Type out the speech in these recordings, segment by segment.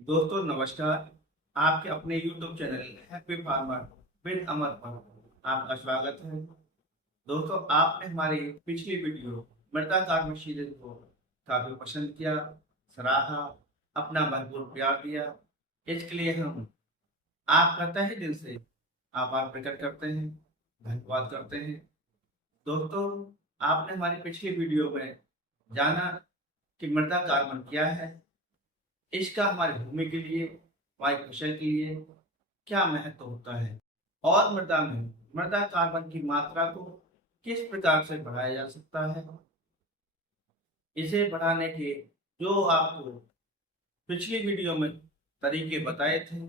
दोस्तों नमस्कार। आपके अपने YouTube channel happy farmer with Amar पर आपका स्वागत है। दोस्तों आपने हमारी पिछली वीडियो मृदा कार्बन सीरीज को काफी पसंद किया, सराहा, अपना भरपूर प्यार दिया। इसके लिए हम आपका तहे दिल से आभार प्रकट करते हैं, धन्यवाद करते हैं। दोस्तों आपने हमारी पिछली वीडियो में जाना कि मृदा कार्बन क्या है, इसका हमारी भूमि के लिए, हमारी फसल के लिए क्या महत्व होता है और मृदा में मृदा कार्बन की मात्रा को किस प्रकार से बढ़ाया जा सकता है। इसे बढ़ाने के जो आपको पिछली वीडियो में तरीके बताए थे,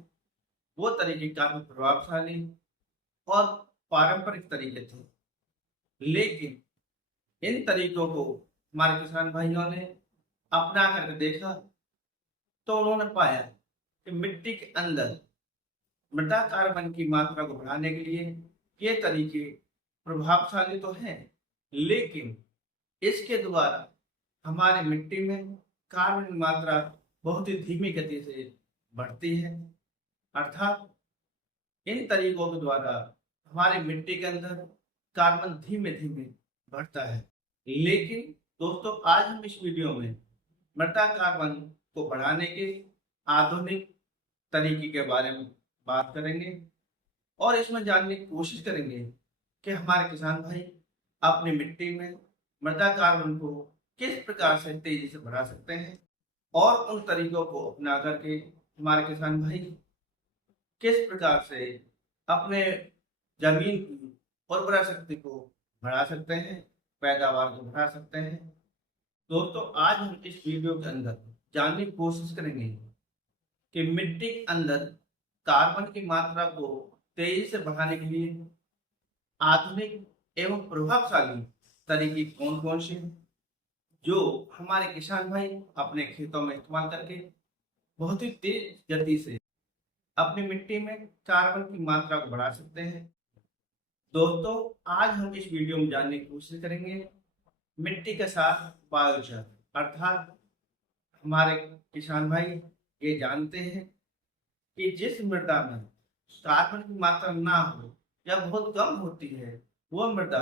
वो तरीके काफी प्रभावशाली और पारंपरिक तरीके थे, लेकिन इन तरीकों को हमारे किसान भाइयों ने अपना करके देखा तो उन्होंने पाया कि मिट्टी के अंदर मृदा कार्बन की मात्रा को बढ़ाने के लिए ये तरीके प्रभावशाली तो हैं, लेकिन इसके द्वारा हमारी मिट्टी में कार्बन की मात्रा बहुत ही धीमी गति से बढ़ती है। अर्थात इन तरीकों के द्वारा हमारी मिट्टी के अंदर कार्बन धीमे धीमे बढ़ता है। लेकिन दोस्तों आज हम इस वीडियो में मृदा कार्बन को बढ़ाने के आधुनिक तरीके के बारे में बात करेंगे और इसमें जानने की कोशिश करेंगे कि हमारे किसान भाई अपनी मिट्टी में मृदा कार्बन को किस प्रकार से तेजी से बढ़ा सकते हैं और उन तरीकों को अपना करके हमारे किसान भाई किस प्रकार से अपने जमीन की उर्वरा शक्ति को बढ़ा सकते हैं, पैदावार को बढ़ा सकते हैं। दोस्तों आज हम इस वीडियो के अंदर जानने की कोशिश करेंगे कि मिट्टी के अंदर कार्बन की मात्रा को तेजी से बढ़ाने के लिए आधुनिक एवं प्रभावशाली तरीके कौन कौन से हैं, जो हमारे किसान भाई अपने खेतों में इस्तेमाल करके बहुत ही तेज गति से अपनी मिट्टी में कार्बन की मात्रा को बढ़ा सकते हैं। दोस्तों आज हम इस वीडियो में जानने की कोशिश करेंगे मिट्टी के साथ बायोचार, अर्थात हमारे किसान भाई ये जानते हैं कि जिस मृदा में कार्बन की मात्रा ना हो या बहुत कम होती है, वो मृदा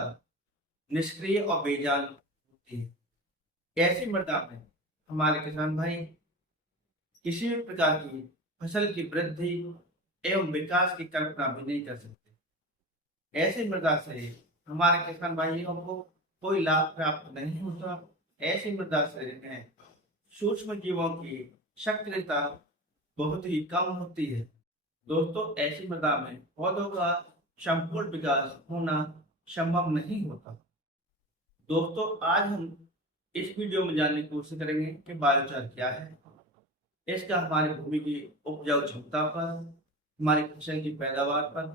निष्क्रिय और बेजान होती है। ऐसी मृदा में हमारे किसान भाई किसी भी प्रकार की फसल की वृद्धि एवं विकास की कल्पना भी नहीं कर सकते। ऐसी मृदा से हमारे किसान भाइयों को कोई लाभ प्राप्त नहीं होता। ऐसी मृदा से सूक्ष्म जीवों की सक्रियता बहुत ही कम होती है। दोस्तों ऐसी मृदा में पौधों का संपूर्ण विकास होना संभव नहीं होता। दोस्तों आज हम इस वीडियो में जानने की कोशिश करेंगे कि बायोचार क्या है, इसका हमारी भूमि की उपजाऊ क्षमता पर, हमारी फसल की पैदावार पर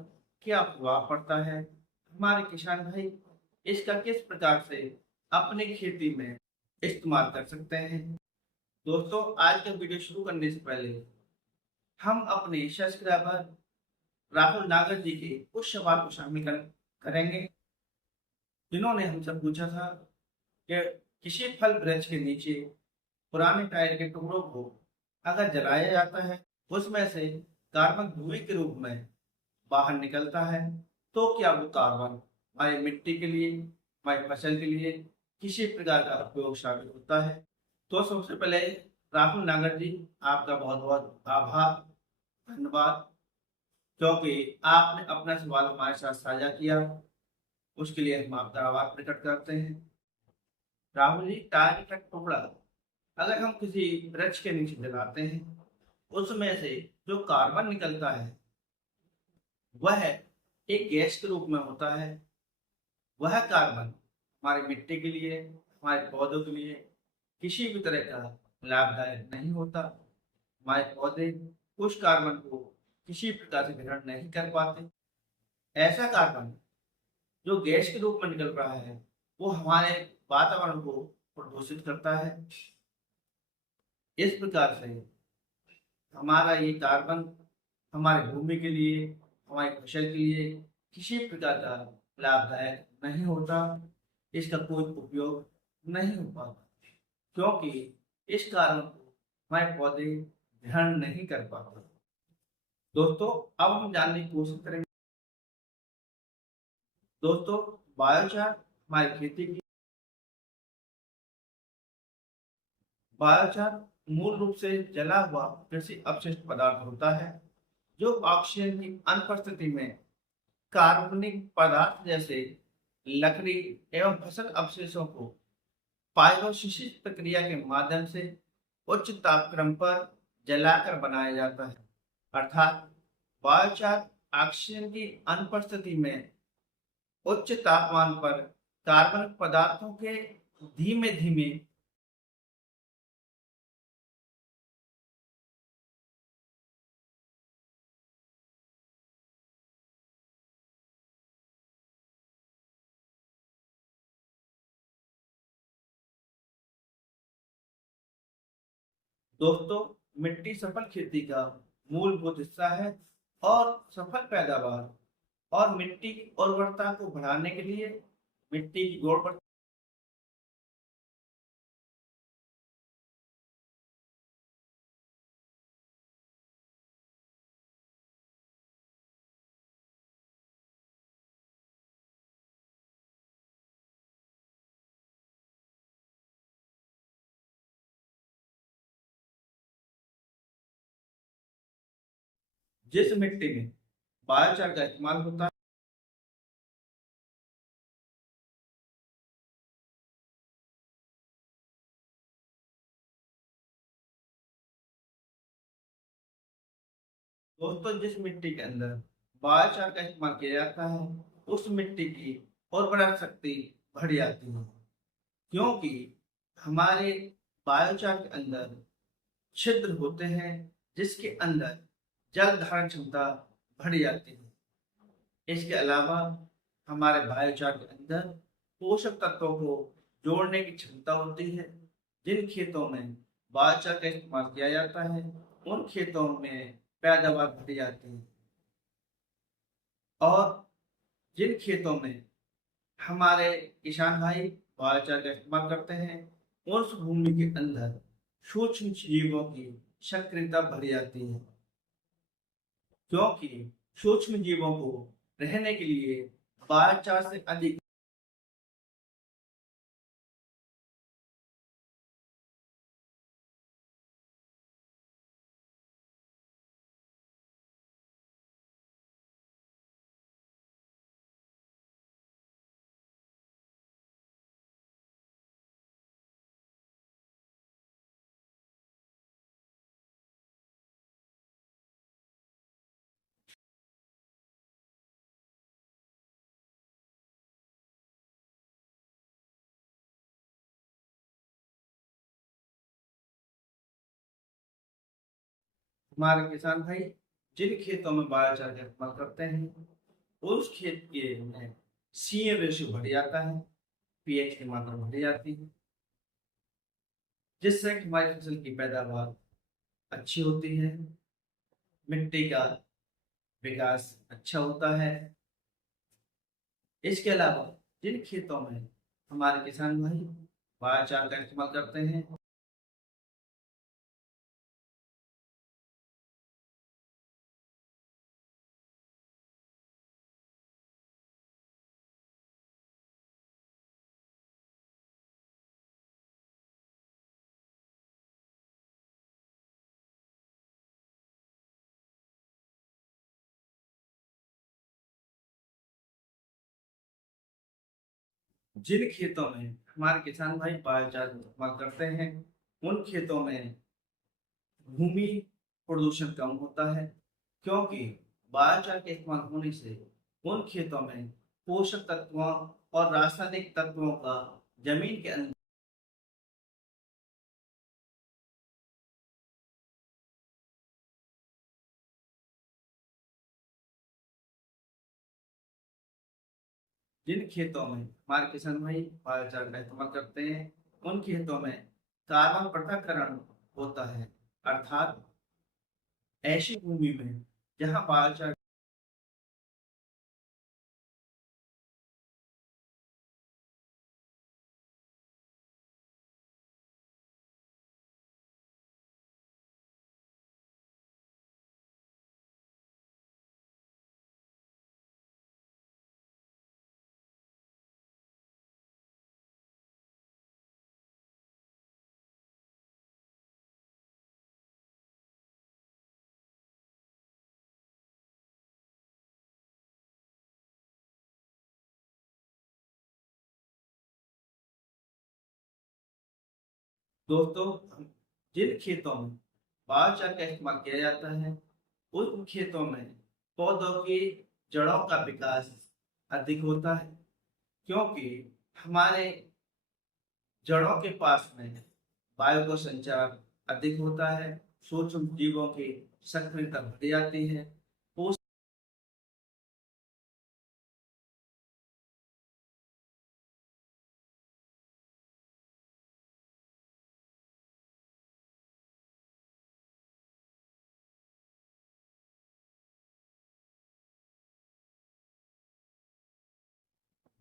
क्या प्रभाव पड़ता है, हमारे किसान भाई इसका किस प्रकार से अपनी खेती में इस्तेमाल कर सकते हैं। दोस्तों आज का वीडियो शुरू करने से पहले हम अपने सब्सक्राइबर राहुल नागर जी के उस सवाल को शामिल करेंगे जिन्होंने हमसे पूछा था कि किसी फल वृक्ष के नीचे पुराने टायर के टुकड़ों को अगर जलाया जाता है, उसमें से कार्बन धुएं के रूप में बाहर निकलता है, तो क्या वो कार्बन हमारी मिट्टी के लिए, हमारी फसल के लिए किसी प्रकार का उपयोग साबित होता है। तो सबसे पहले राहुल नागर जी आपका बहुत बहुत आभार, धन्यवाद, क्योंकि आपने अपना सवाल हमारे साथ साझा किया, उसके लिए हम आपका आभार प्रकट करते हैं। राहुल जी टायर का टुकड़ा अगर हम किसी वृक्ष के नीचे जलाते हैं, उसमें से जो कार्बन निकलता है वह एक गैस के रूप में होता है। वह कार्बन हमारी मिट्टी के लिए, हमारे पौधों के लिए किसी भी तरह का लाभदायक नहीं होता। हमारे पौधे उस कार्बन को किसी प्रकार से ग्रहण नहीं कर पाते। ऐसा कार्बन जो गैस के रूप में निकल रहा है, वो हमारे वातावरण को प्रदूषित करता है। इस प्रकार से हमारा ये कार्बन हमारी भूमि के लिए, हमारी फसल के लिए किसी प्रकार का लाभदायक नहीं होता। इसका कोई उपयोग नहीं हो पाता, क्योंकि इस कारण हमारे पौधे ध्यान नहीं कर पाते। दोस्तों, अब हम जानने की कोशिश करेंगे। दोस्तों, बायोचार हमारी खेती की बायोचार मूल रूप से जला हुआ कृषि अपशिष्ट पदार्थ होता है जो ऑक्सीजन की अनुपस्थिति में कार्बनिक पदार्थ जैसे लकड़ी एवं फसल अवशेषों को पाइरोसिस प्रक्रिया के माध्यम से उच्च तापक्रम पर जलाकर बनाया जाता है। अर्थात बायोचार ऑक्सीजन की अनुपस्थिति में उच्च तापमान पर कार्बनिक पदार्थों के धीमे धीमे दोस्तों, मिट्टी सफल खेती का मूलभूत हिस्सा है और सफल पैदावार और मिट्टी की उर्वरता को बढ़ाने के लिए मिट्टी की गुणवत्ता जिस मिट्टी में बायोचार का इस्तेमाल होता है। दोस्तों, जिस मिट्टी के अंदर बायोचार का इस्तेमाल किया जाता है उस मिट्टी की उर्वरक शक्ति बढ़ जाती है, क्योंकि हमारे बायोचार के अंदर छिद्र होते हैं जिसके अंदर जल धारण क्षमता बढ़ जाती है। इसके अलावा हमारे बायोचार के अंदर पोषक तत्वों को जोड़ने की क्षमता होती है। जिन खेतों में बायोचार का इस्तेमाल किया जाता है उन खेतों में पैदावार बढ़ जाती है, और जिन खेतों में हमारे किसान भाई बायोचार का इस्तेमाल करते हैं उस भूमि के अंदर सूक्ष्म जीवों की सक्रियता बढ़ जाती है, क्योंकि सूक्ष्म जीवों को रहने के लिए बायोचार से अधिक हमारे किसान भाई जिन खेतों में बायोचार का इस्तेमाल करते हैं उस खेत के में सीएम रेशियो बढ़ जाता है, पीएच की मात्रा बढ़ जाती है, जिससे कि हमारी फसल की पैदावार अच्छी होती है, मिट्टी का विकास अच्छा होता है। इसके अलावा जिन खेतों में हमारे किसान भाई बायोचार का इस्तेमाल करते हैं जिन खेतों में हमारे किसान भाई बायोचार का इस्तेमाल करते हैं उन खेतों में भूमि प्रदूषण कम होता है, क्योंकि बायोचार के इस्तेमाल होने से उन खेतों में पोषक तत्वों और रासायनिक तत्वों का जमीन के अंदर जिन खेतों में हमारे किसान भाई बायोचार का इस्तेमाल करते हैं उन खेतों में कार्बन पृथक्करण होता है। अर्थात ऐसी भूमि में जहाँ बायोचार दोस्तों, जिन खेतों में बायोचार का इस्तेमाल किया जाता है उन खेतों में पौधों की जड़ों का विकास अधिक होता है, क्योंकि हमारे जड़ों के पास में वायु का संचार अधिक होता है, सूक्ष्म जीवों की सक्रियता बढ़ जाती है।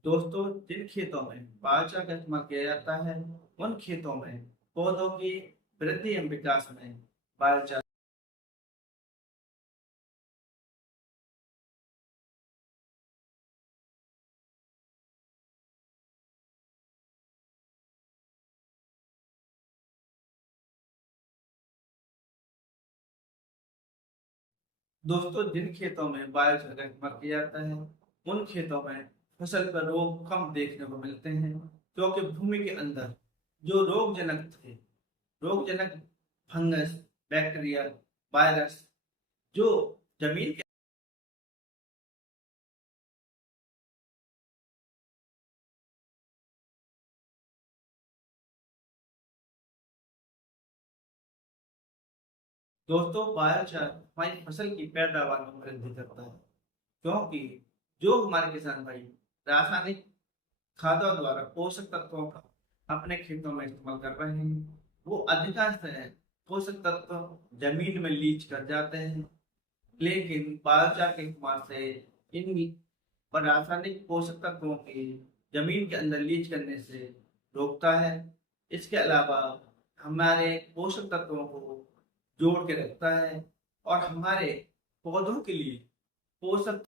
दोस्तों, जिन खेतों में बायोचार का इस्तेमाल किया जाता है उन खेतों में पौधों की वृद्धि एवं विकास में बायोचार। दोस्तों, जिन खेतों में बायोचार का इस्तेमाल किया जाता है उन खेतों में फसल पर रोग कम देखने को मिलते हैं, क्योंकि भूमि के अंदर जो रोग जनक फंगस, बैक्टीरिया, वायरस जो जमीन के। दोस्तों, बायोचार हमारी फसल की पैदावार में वृद्धि करता है, क्योंकि जो हमारे किसान भाई रासायनिक खादों द्वारा पोषक तत्वों का अपने खेतों में इस्तेमाल कर रहे हैं, वो अधिकांश पोषक तत्व जमीन में लीच कर जाते हैं। लेकिन बायोचार के इस्तेमाल से इन पर रासायनिक पोषक तत्वों की जमीन के अंदर लीच करने से रोकता है। इसके अलावा हमारे पोषक तत्वों को जोड़ के रखता है और हमारे पौधों के लिए पोषक।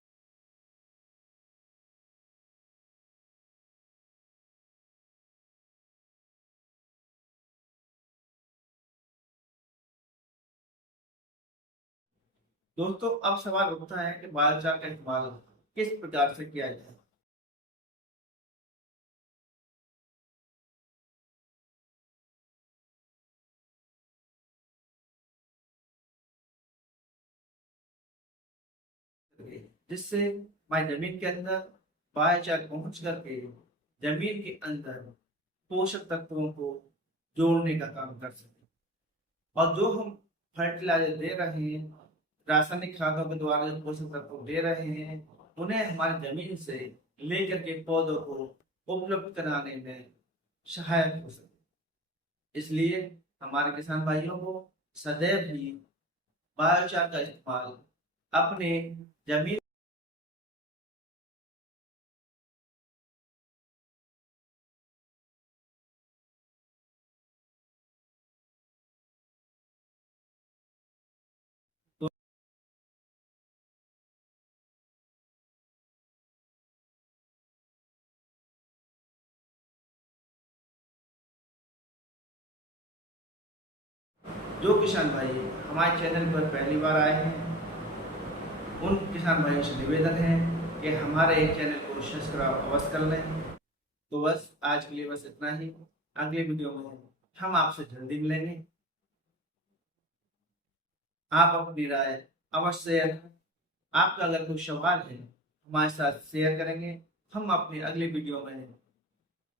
दोस्तों, अब सवाल उठता है कि बायोचार का इस्तेमाल किस प्रकार से किया जाए। जिससे हमारी जमीन के अंदर बायोचार पहुंच करके जमीन के अंदर पोषक तत्वों को जोड़ने का काम कर सके। और जो हम फर्टिलाइजर दे रहे हैं, रासायनिक खादों के द्वारा जो पोषक तत्व दे रहे हैं, उन्हें हमारी जमीन से लेकर के पौधों को उपलब्ध कराने में सहायक हो सके। इसलिए हमारे किसान भाइयों को सदैव ही बायोचार का इस्तेमाल अपने जमीन। जो किसान भाई हमारे चैनल पर पहली बार आए हैं उन किसान भाइयों से निवेदन है कि हमारे चैनल को सब्सक्राइब अवश्य कर लें। तो बस आज के लिए बस इतना ही। अगले वीडियो में हम आपसे जल्दी मिलेंगे। आप अपनी राय अवश्य शेयर। आपका अगर कोई सवाल है हमारे साथ शेयर करेंगे, हम अपनी अगली वीडियो में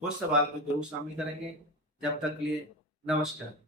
उस सवाल को जरूर शामिल करेंगे। जब तक के लिए नमस्कार।